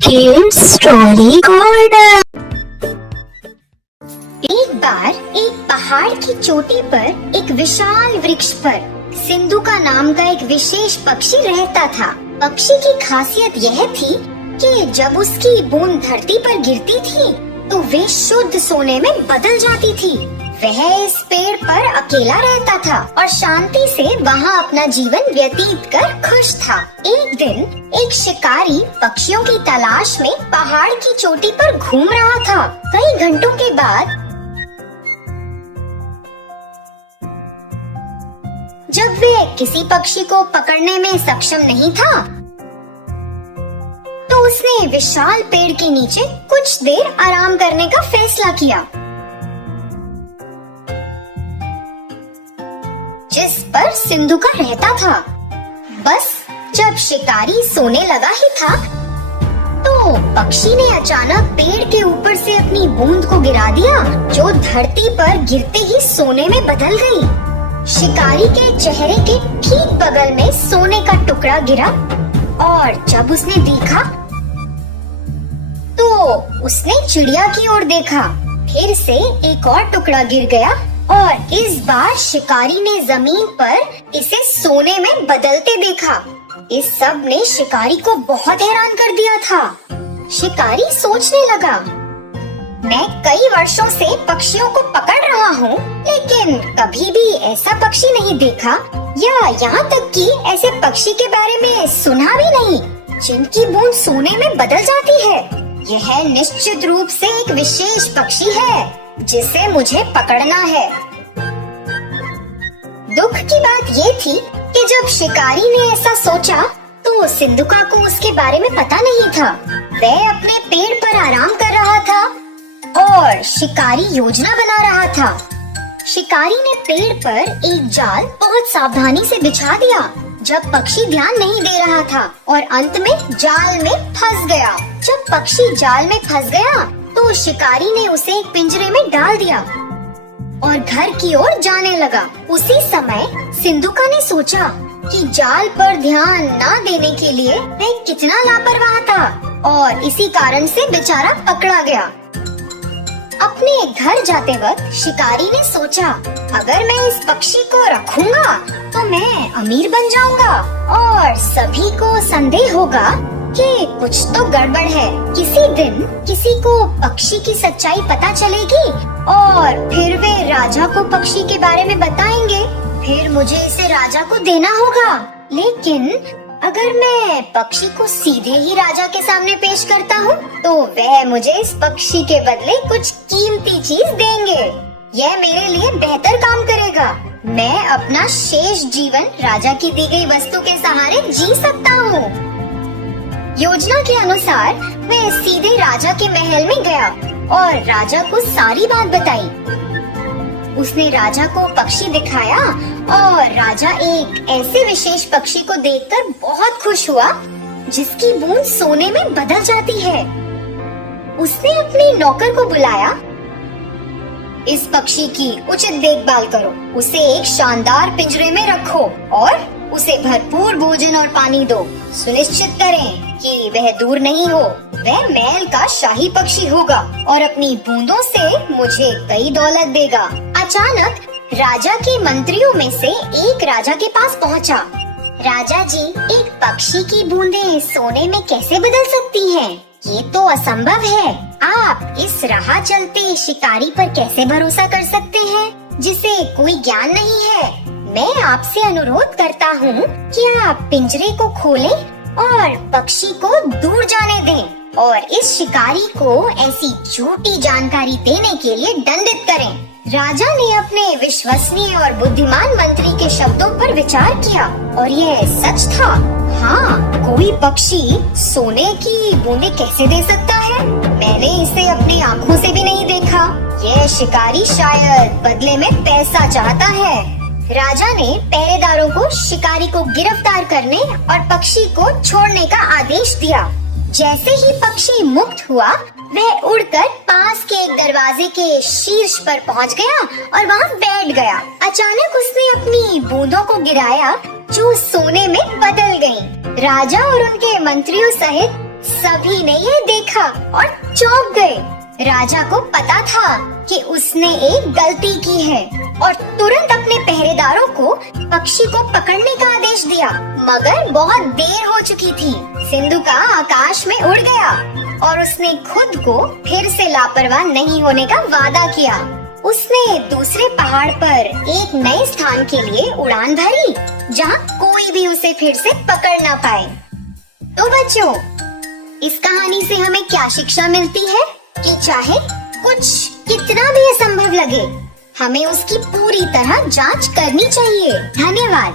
Kids story corner. एक बार एक पहाड़ की चोटी पर एक विशाल वृक्ष पर सिंधु का नाम का एक विशेष पक्षी रहता था। पक्षी की खासियत यह थी कि जब उसकी बूंद धरती पर गिरती थी तो वे शुद्ध सोने में बदल जाती थी। वह इस पेड़ पर अकेला रहता था और शांति से वहाँ अपना जीवन व्यतीत कर खुश था। एक दिन एक शिकारी पक्षियों की तलाश में पहाड़ की चोटी पर घूम रहा था। कई घंटों के बाद जब वह किसी पक्षी को पकड़ने में सक्षम नहीं था तो उसने विशाल पेड़ के नीचे कुछ देर आराम करने का फैसला किया, जिस पर सिंधु का रहता था। बस जब शिकारी सोने लगा ही था तो पक्षी ने अचानक पेड़ के ऊपर से अपनी बूंद को गिरा दिया, जो धरती पर गिरते ही सोने में बदल गई। शिकारी के चेहरे के ठीक बगल में सोने का टुकड़ा गिरा और जब उसने देखा तो उसने चिड़िया की ओर देखा। फिर से एक और टुकड़ा गिर गया और इस बार शिकारी ने जमीन पर इसे सोने में बदलते देखा। इस सब ने शिकारी को बहुत हैरान कर दिया था। शिकारी सोचने लगा, मैं कई वर्षों से पक्षियों को पकड़ रहा हूँ, लेकिन कभी भी ऐसा पक्षी नहीं देखा या यहाँ तक कि ऐसे पक्षी के बारे में सुना भी नहीं जिनकी बूंद सोने में बदल जाती है। यह निश्चित रूप से एक विशेष पक्षी है जिसे मुझे पकड़ना है। दुख की बात ये थी कि जब शिकारी ने ऐसा सोचा तो सिंधुका को उसके बारे में पता नहीं था। वह अपने पेड़ पर आराम कर रहा था और शिकारी योजना बना रहा था। शिकारी ने पेड़ पर एक जाल बहुत सावधानी से बिछा दिया जब पक्षी ध्यान नहीं दे रहा था और अंत में जाल में फंस गया। जब पक्षी जाल में फंस गया तो शिकारी ने उसे एक पिंजरे में डाल दिया और घर की ओर जाने लगा। उसी समय सिंधुका ने सोचा कि जाल पर ध्यान न देने के लिए वह कितना लापरवाह था और इसी कारण से बेचारा पकड़ा गया। अपने घर जाते वक्त शिकारी ने सोचा, अगर मैं इस पक्षी को रखूंगा तो मैं अमीर बन जाऊंगा और सभी को संदेह होगा कि कुछ तो गड़बड़ है। किसी दिन किसी को पक्षी की सच्चाई पता चलेगी और फिर वे राजा को पक्षी के बारे में बताएंगे। फिर मुझे इसे राजा को देना होगा। लेकिन अगर मैं पक्षी को सीधे ही राजा के सामने पेश करता हूँ तो वह मुझे इस पक्षी के बदले कुछ कीमती चीज देंगे। यह मेरे लिए बेहतर काम करेगा। मैं अपना शेष जीवन राजा की दी गई वस्तु के सहारे जी सकता हूँ। योजना के अनुसार वह सीधे राजा के महल में गया और राजा को सारी बात बताई। उसने राजा को पक्षी दिखाया और राजा एक ऐसे विशेष पक्षी को देखकर बहुत खुश हुआ जिसकी बूंद सोने में बदल जाती है। उसने अपने नौकर को बुलाया, इस पक्षी की उचित देखभाल करो, उसे एक शानदार पिंजरे में रखो और उसे भरपूर भोजन और पानी दो। सुनिश्चित करें कि वह दूर नहीं हो। वह महल का शाही पक्षी होगा और अपनी बूंदों से मुझे कई दौलत देगा। अचानक राजा के मंत्रियों में से एक राजा के पास पहुंचा। राजा जी, एक पक्षी की बूंदें सोने में कैसे बदल सकती हैं? ये तो असंभव है। आप इस राह चलते शिकारी पर कैसे भरोसा कर सकते हैं जिसे कोई ज्ञान नहीं है? मैं आपसे अनुरोध करता हूँ कि आप पिंजरे को खोलें और पक्षी को दूर जाने दें और इस शिकारी को ऐसी झूठी जानकारी देने के लिए दंडित करें। राजा ने अपने विश्वसनीय और बुद्धिमान मंत्री के शब्दों पर विचार किया और यह सच था। हाँ, कोई पक्षी सोने की बूंदें कैसे दे सकता है? मैंने इसे अपनी आँखों से भी नहीं देखा। यह शिकारी शायद बदले में पैसा चाहता है। राजा ने पहरेदारों को शिकारी को गिरफ्तार करने और पक्षी को छोड़ने का आदेश दिया। जैसे ही पक्षी मुक्त हुआ, वह उड़कर पास के एक दरवाजे के शीर्ष पर पहुंच गया और वहां बैठ गया। अचानक उसने अपनी बूंदों को गिराया जो सोने में बदल गईं। राजा और उनके मंत्रियों सहित सभी ने ये देखा और चौंक गए। राजा को पता था कि उसने एक गलती की है और तुरंत अपने पहरेदारों को पक्षी को पकड़ने का आदेश दिया। मगर बहुत देर हो चुकी थी। सिंधुका आकाश में उड़ गया और उसने खुद को फिर से लापरवाह नहीं होने का वादा किया। उसने दूसरे पहाड़ पर एक नए स्थान के लिए उड़ान भरी, जहाँ कोई भी उसे फिर से पकड़ ना पाए। तो बच्चों, इस कहानी से हमें क्या शिक्षा मिलती है कि चाहे कुछ कितना भी असंभव लगे, हमें उसकी पूरी तरह जांच करनी चाहिए। धन्यवाद।